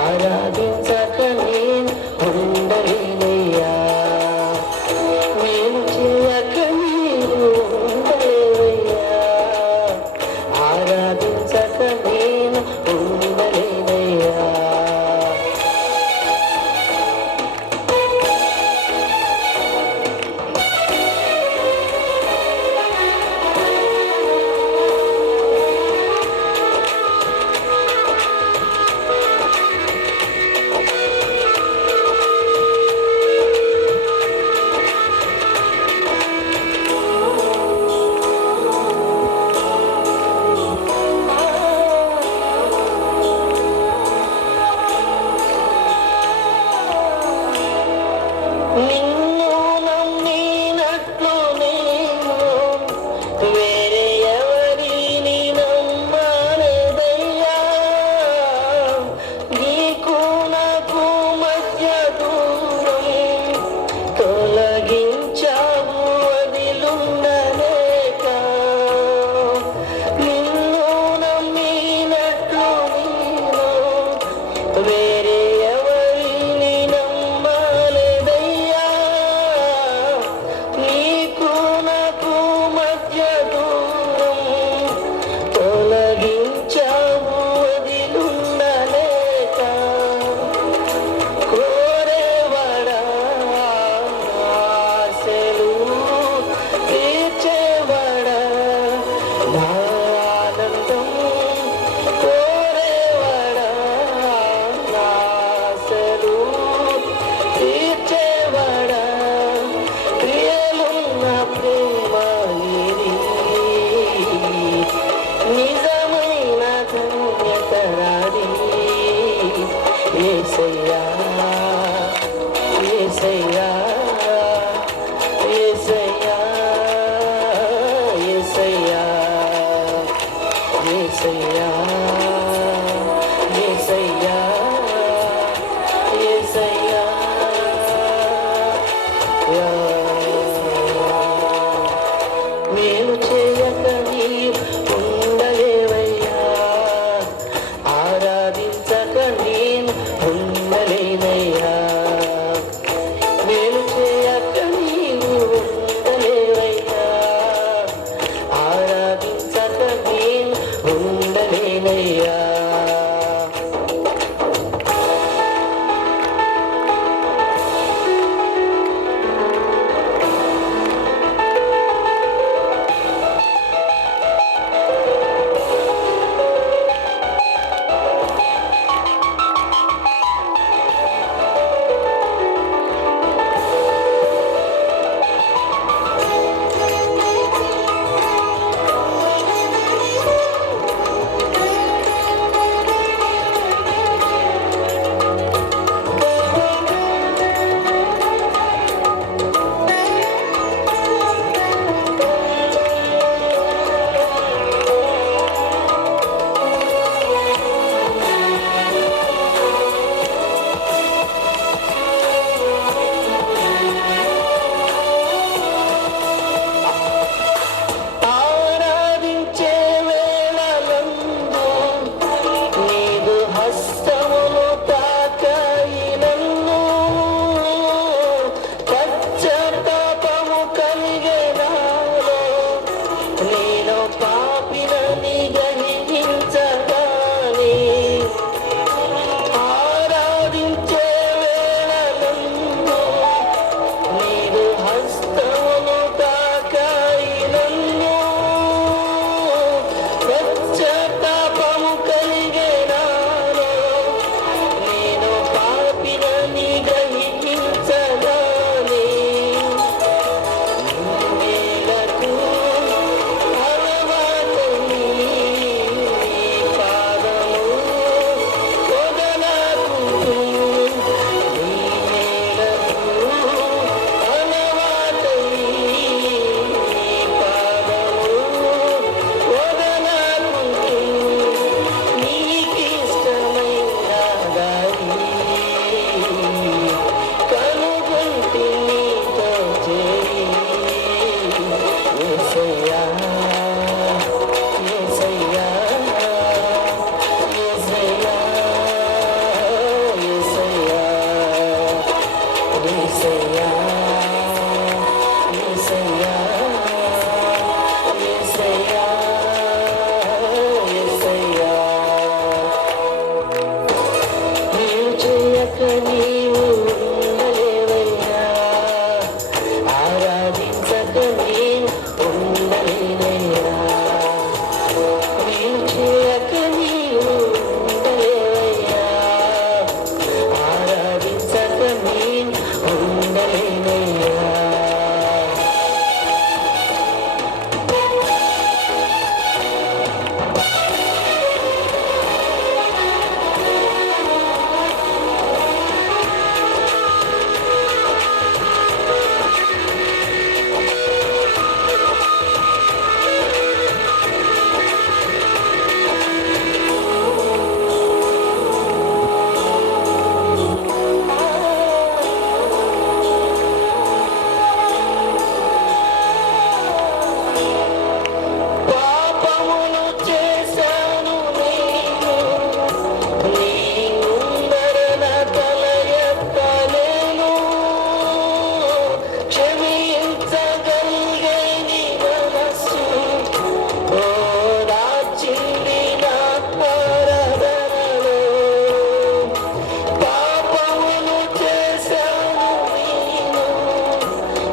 ആരാധ say yeah.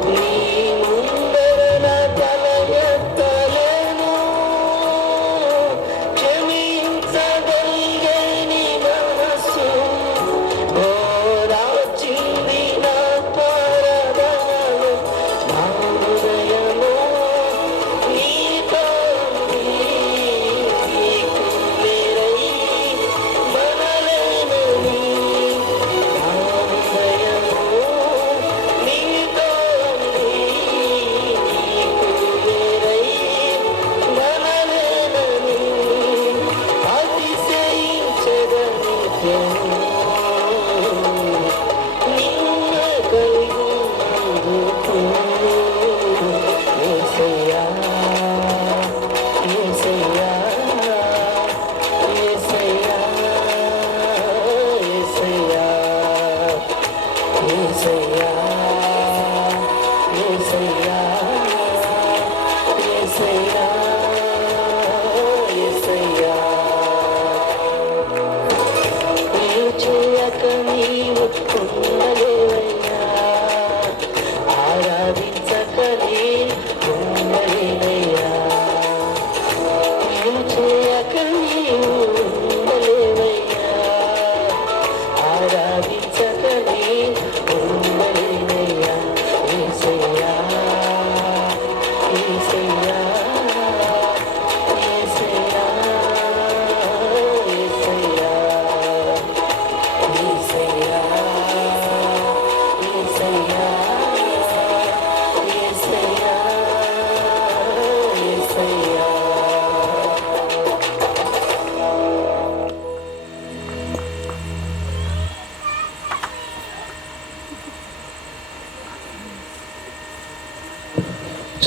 Amen.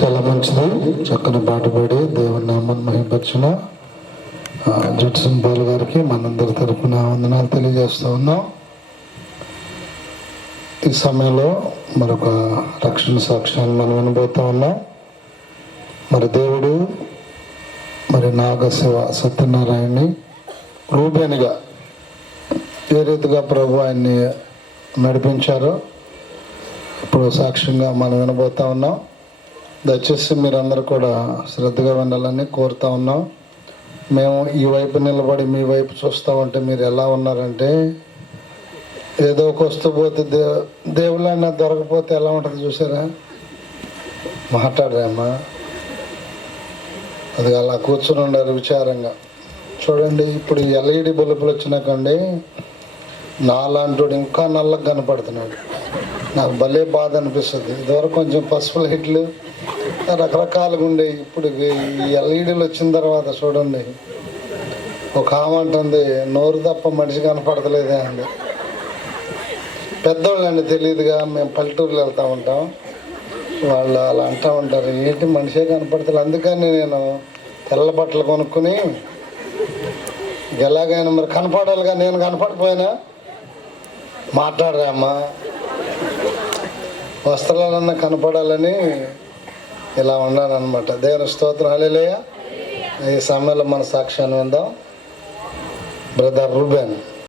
చాలా మంచిది. చక్కని పాట పాడి దేవుని నామని మహిపరిచిన జడ్సన్ బాల్ గారికి మనందరి తరపున వందనాలు తెలియజేస్తూ ఉన్నాం. ఈ సమయంలో మరొక రక్షణ సాక్ష్యాన్ని మనం వినబోతూ ఉన్నాం. మరి దేవుడు మరి నాగశివ సత్యనారాయణని రూపేణిగా ఏ రీతిగా ప్రభు ఆయన్ని నడిపించారో ఇప్పుడు సాక్ష్యంగా మనం వినబోతూ ఉన్నాం. దయచేసి మీరందరూ కూడా శ్రద్ధగా వినాలని కోరుతా ఉన్నాం. మేము ఈ వైపు నిలబడి మీ వైపు చూస్తూ ఉంటే మీరు ఎలా ఉన్నారంటే ఏదో ఒక వస్తువు పోతే దే దేవుళ్ళన్నా దొరకపోతే ఎలా ఉంటుంది చూసారా మాట్లాడరామ్మా. అది అలా కూర్చుని ఉండారు విచారంగా. చూడండి ఇప్పుడు ఎల్ఈడి బల్బులు వచ్చినాకండి నాలాంటి ఇంకా నల్లగా కనపడుతున్నాడు. నాకు భలే బాధ అనిపిస్తుంది. ఇదివరకు కొంచెం పసుపు లైట్లు రకరకాలుగా ఉండే ఇప్పుడు ఈ ఎల్ఈడీలు వచ్చిన తర్వాత చూడండి. ఒక ఆమె అంటుంది నోరు తప్ప మనిషి కనపడతలేదే అండి పెద్దవాళ్ళండి తెలియదుగా మేము పల్లెటూరులో వెళ్తూ ఉంటాం. వాళ్ళు అలా అంటూ ఉంటారు ఏంటి మనిషే కనపడతలేదు అందుకని నేను తెల్ల బట్టలు కొనుక్కుని ఎలాగైనా మరి కనపడాలిగా నేను కనపడిపోయినా మాట్లాడరామ్మా. వస్త్రాలన్నా కనపడాలని ఇలా ఉన్నానన్నమాట. దేవుని స్తోత్రం. హలేలేయ ఈ సమయంలో మన సాక్ష్యాన్ని విందాం. Brother Reuben.